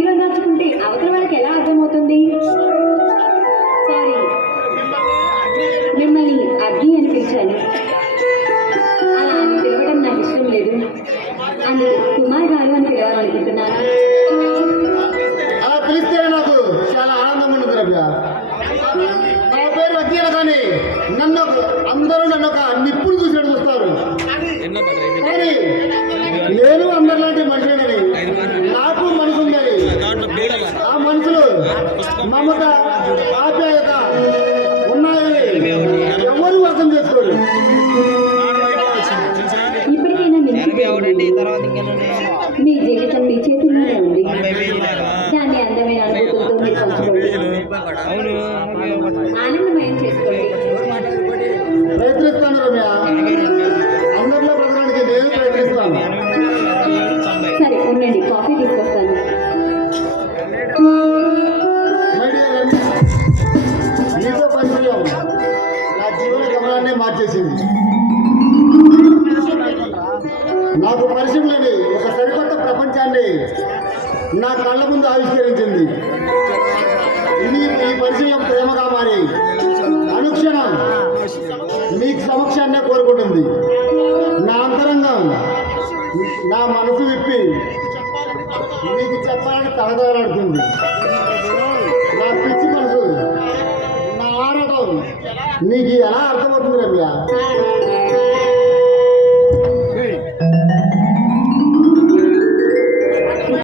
మీలో దాచుకుంటే అవతల వాళ్ళకి ఎలా అర్థమవుతుంది? సారీ, మిమ్మల్ని అగ్ని అని పిలిచాను. అలా అని పిలవడం నాకు ఇష్టం లేదు. అందుకే కుమార్ గారు అని పిలవాలనుకుంటున్నాను. అలా పిలిస్తే నాకు చాలా ఆనందంగా ఉంటుంది రమ్య. నా పేరు అగ్ని కానీ అందరూ నన్ను ఒక నిప్పులు చూసినట్టు చూస్తారు. కానీ నేను అందరిలాంటి మనుషులని, నాకు మనసు ఉందని, ఆ మనుషులు మమత ఆప్యాయత ఉన్నాయని ఎవరు అర్థం చేసుకోరు. మీ జీవితం మీ చేతుల్లోనే ఉంది. దాన్ని అందమైన అనుభూతులతో మీరు పంచుకోండి, ఆనందమయం చేసుకోండి. ప్రయత్నిస్తాను రమ్య, అందరిలో బ్రతకడానికి నేను ప్రయత్నిస్తాను. సరే ఉండండి, కాఫీ తీసుకొస్తాను. నీతో పరిచయం నా జీవన గమనాన్ని మార్చేసింది. నాకు పరిచయం లేని ఒక సరికొత్త ప్రపంచాన్ని నా కళ్ళ ముందు ఆవిష్కరించింది. ఈ పరిచయం ప్రేమగా మారి అనుక్షణం మీకు సమక్షాన్నే కోరుకుంటుంది. నా అంతరంగం నా మనసు విప్పి మీకు చెప్పాలని తలదాలాడుతుంది. నా పిచ్చి మనసు, నా ఆరాటం నీకు ఎలా అర్థమవుతుంది రమ్య?